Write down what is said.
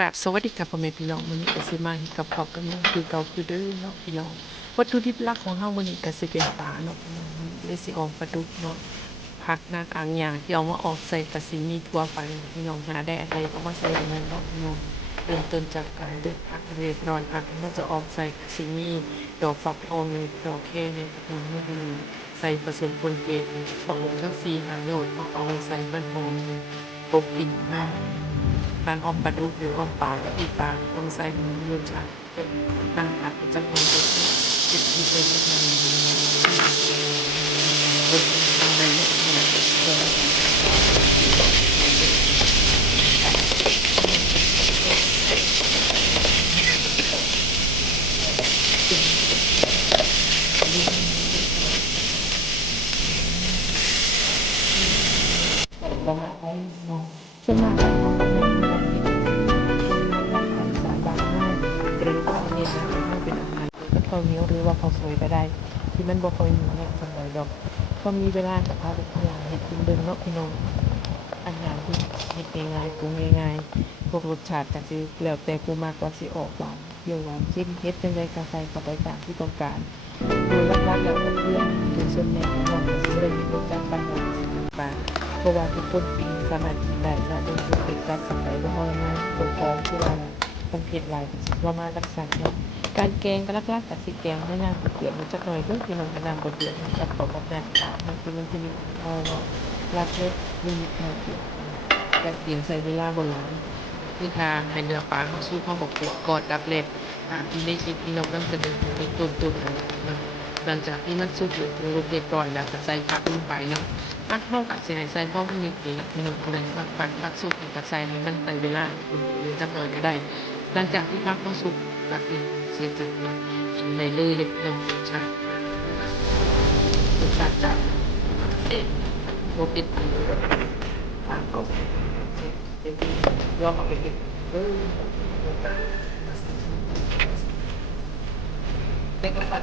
ราบสวัสดีครับพ่อแม่พี่น้องมื้อนี้ก็สิมาเฮ็ดกับข้าวกับหยังคือเก่าคือเดิมเนาะพี่น้องวัตถุดิบหลักของเฮามื้อนี้ก็สิเป็นปลาเนาะพี่น้องเลยสิออกปลาดุกเนาะผักนาต่างอย่างที่เอามาออกใส่ก็สิมีทั่วไปพี่น้องหาได้อะไรก็มาใส่อันนั้นเนาะพี่น้องเริ่มต้นจากการเด็ดผักเรียบร้อยผักที่เราจะออกใส่ก็สิมีดอกฟักทองดอกแคพี่น้องใส่ผสมปนเปประมาณสัก4-5โลเอาไว้ใส่มันหอมกบกลิ่นมาก การออมปลาดุกหรือออมปลาอีกปลาต้องใส่รสชาติเป็นต่างหากจากคนอื่นที่เคยทำรสทำได้ประมาณนี้เนาะส่วนมากการทำแบบนี้เราคิดคือสายบ้านเฮาหรือว่าเน้นอาหารเฮาเป็นอาหารกับข้าวเหนียวหรือว่าข้าวสวยก็ได้ที่มันบ่ค่อยมีเนาะปานใดดอกพอมีเวลาก็พาไปเที่ยวเฮ็ดกินเบิ่งเนาะพี่น้อง อันอย่างที่เฮ็ดง่ายๆปรุงง่ายๆพวกรสชาติก็สิแล้วแต่ผู้มักว่าสิออกหวานเปรี้ยวหวานเค็มเผ็ดจั่งใดก็ใส่เข้าไปตามที่ต้องการโดยหลักๆแล้วก็คือโดยส่วนใหญ่พี่น้องก็สิบ่ได้มีรสจัดปานใดปานเพราะว่าทุกคนสามารถกินได้เนาะบ่รู้รสจัดปานใดบ่เอาง่ายๆบ่พอคือว่ามันเผ็ดหลายก็สิประมาณจักซั้นเนาะการแกงก็หลักๆก็สิแกงให้น้ำเดือดๆจักหน่อยเด้อพี่น้องถ้าน้ำบ่เดือดกับข้าวกับน้ำมันคือมันสิมีเนาะ รักเล็กมีนิดหน่อยแป๊บเดียวใช้เวลาบ่หลายคือถ้าให้เนื้อปลาเข้าสู่ท้องของเป็ดก่อนดับแรกที่ในคลิปที่เรานำเสนอในต้นๆนะหลังจากที่มันสุกหรือปรุงรสเรียบร้อยแล้วก็ใส่ผักลงไปเนาะผักเฮาก็สิให้ใส่พอนิดเดียวพี่น้องผู้ใดมักผักสุกนี่ก็ใส่ให้มันใช้เวลาจักหน่อยก็ได้หลังจากที่ผักเฮาสุกก็คือสิจะกินได้เลยเนาะรสชาติจัดบ่เผ็ดปานใด Angkot. Jadi, gua pakai gitu. Tengok Pak.